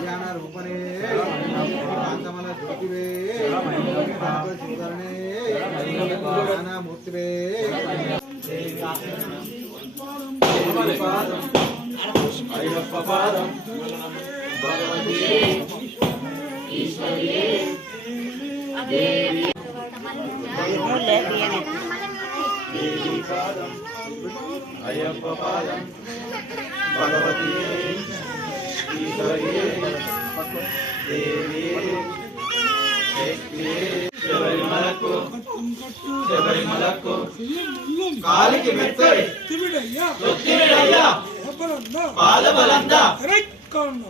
కళ్యాణ రూపనే కాంతమల జ్యోతివే సుందరనే జ్ఞానమూర్తివే అయ్యప్ప పాదం భగవతి ఈశ్వరియే దేవి పాదం అయ్యప్ప పాదం భగవతి ఈశ్వరియే దేవి శబరిమలకు కాలికి మెత్తడి తొక్కిడయ్యా పాదబలంద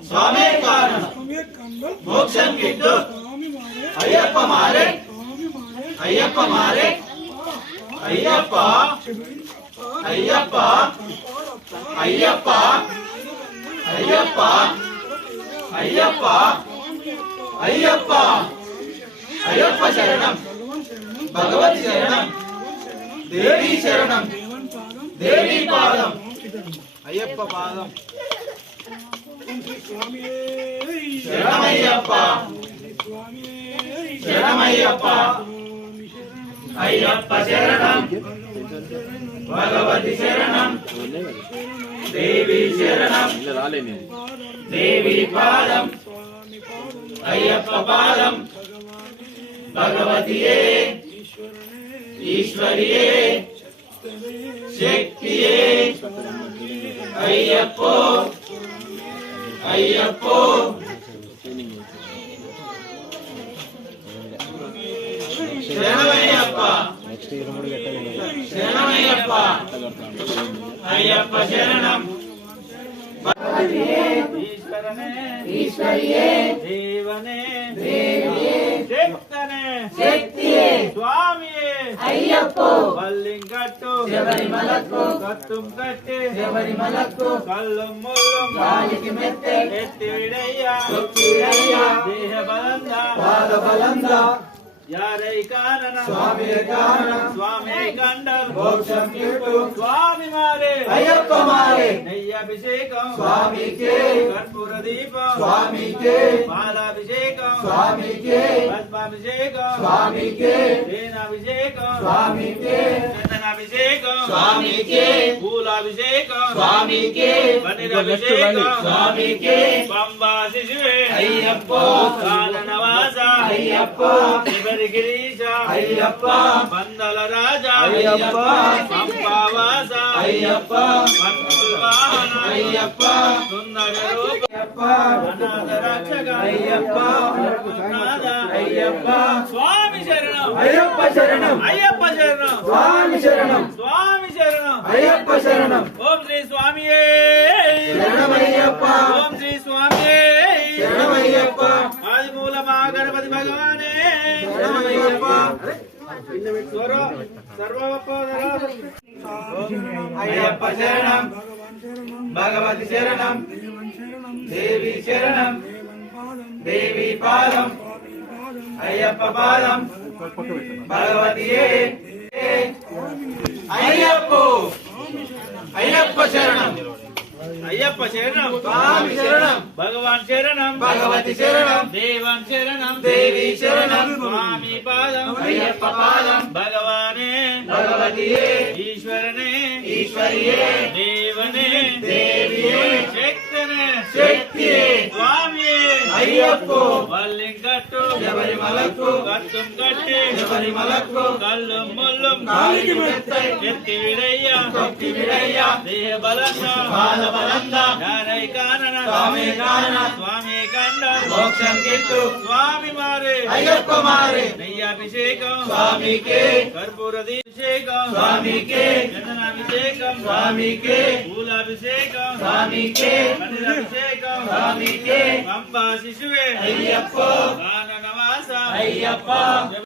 స్వామే కారణం మోక్షం గిట్టు అయ్యప్ప మారే అయ్యప్ప మారే అయ్యప్ప అయ్యప్ప అయ్యప్ప అయ్యప్ప అయ్యప్ప అయ్యప్ప అయ్యప్ప శరణం భగవతి శరణం దేవి శరణం దేవి పాదం అయ్యప్ప పాదం శరణమయ్యప్ప శరణమయ్యప్ప అయ్యప్ప శరణం భగవతి శరణం దేవి శరణం దేవి పాదం అయ్యప్ప పాదం భగవతియే ఈశ్వరియే శక్తియే అయ్యప్పో అయ్యప్పో శరణమయ్యప్ప శరణమయ్యప్ప అయ్యప్ప శరణం ఈశ్వరియే దేవనే శక్తియే స్వామియే అయ్యప్పో పల్లింగట్టు శబరిమలకు కత్తుం కట్టి శబరిమలకు కల్లం ముల్లం కాలికి మెత్తె ఎత్తివిడయ్యా తొక్కిడయ్యా దేహ బలంద పాద బలంద యారై కారణ స్వామి కారణ స్వామి కండల్ మోక్షం గిట్టు స్వామి మారే అయ్యప్ప మారే నెయ్యభిషేకం స్వామికే కర్పూర దీపం స్వామికే పాలాభిషేకం స్వామికే పద్మాభిషేకం స్వామికే తేనాభిషేకం స్వామికే చందనాభిషేకం స్వామికే పూలాభిషేకం స్వామికే పన్నీరాభిషేకం స్వామికే పంబా శిశువే అయ్యప్ప కాలనవాస అయ్యప్ప గిరీశ అయ్యప్ప మందల రాజా అయ్యప్ప పంపావాస అయ్యప్ప మన్మూలవాహన అయ్యప్ప సుందర రూప అయ్యప్ప అనాథ రక్షక అయ్యప్ప అయ్యప్ప స్వామి శరణం అయ్యప్ప శరణం అయ్యప్ప శరణం స్వామి శరణం స్వామి శరణం అయ్యప్ప శరణం ఓం శ్రీ స్వామియే శరణమయ్యప్ప ఓం శ్రీ స్వామియే శరణమయ్యప్ప ఆదిమూల మహాగణపతి భగవానే అయ్యప్ప శరణం భగవతి శరణం దేవి శరణం దేవి పాదం అయ్యప్ప పాదం భగవతియే అయ్యప్ప అయ్యప్ప శరణం అయ్యప్ప శరణం స్వామి శరణం భగవాన్ శరణం భగవతి శరణం దేవాన్ శరణం దేవి శరణం స్వామి పాదం అయ్యప్ప పాదం భగవానే భగవతియే ఈశ్వరనే ఈశ్వరియే దేవనే దేవియే శక్తనే శక్తియే స్వామియే అయ్యప్ప వల్లింగట్టు శబరిమలకు కత్తుం కట్టి శబరిమలకు కల్లం ముల్లం కాలికి మెత్తై ఎత్తి విడయ్యా తొక్కి విడయ్యా దేహ బలంగా పాద బలంద యారై కారణ స్వామి కారణ స్వామి కండ మోక్షం గిట్టు స్వామి మారే అయ్యప్ప మారే నెయ్యాభిషేకం స్వామికే కర్పూర దీపం స్వామికే చందనాభిషేకం స్వామికే పూలాభిషేకం స్వామికే పన్నీరాభిషేకం స్వామికే పంపా శిశువే అయ్యప్ప కాననవాస అయ్యప్ప